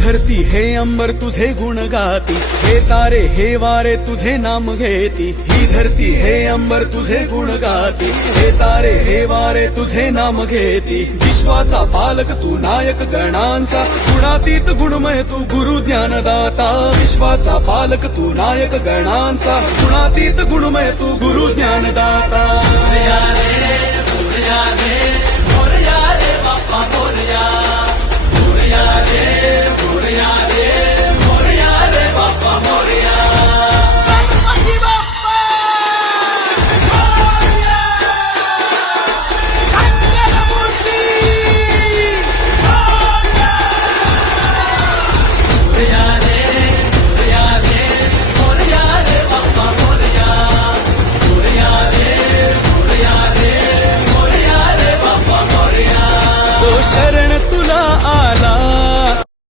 धरती हे अंबर तुझे गुण गाती, हे तारे हे वारे तुझे नाम घेती। ही धरती हे अंबर तुझे गुण गाती, हे तारे हे वारे तुझे नाम घेती। विश्वाचा पालक तू नायक गणांचा, गुणातीत गुणमय तू गुरु ज्ञानदाता। विश्वाचा पालक तू नायक गणांचा, गुणातीत गुणमय तू गुरु ज्ञानदाता।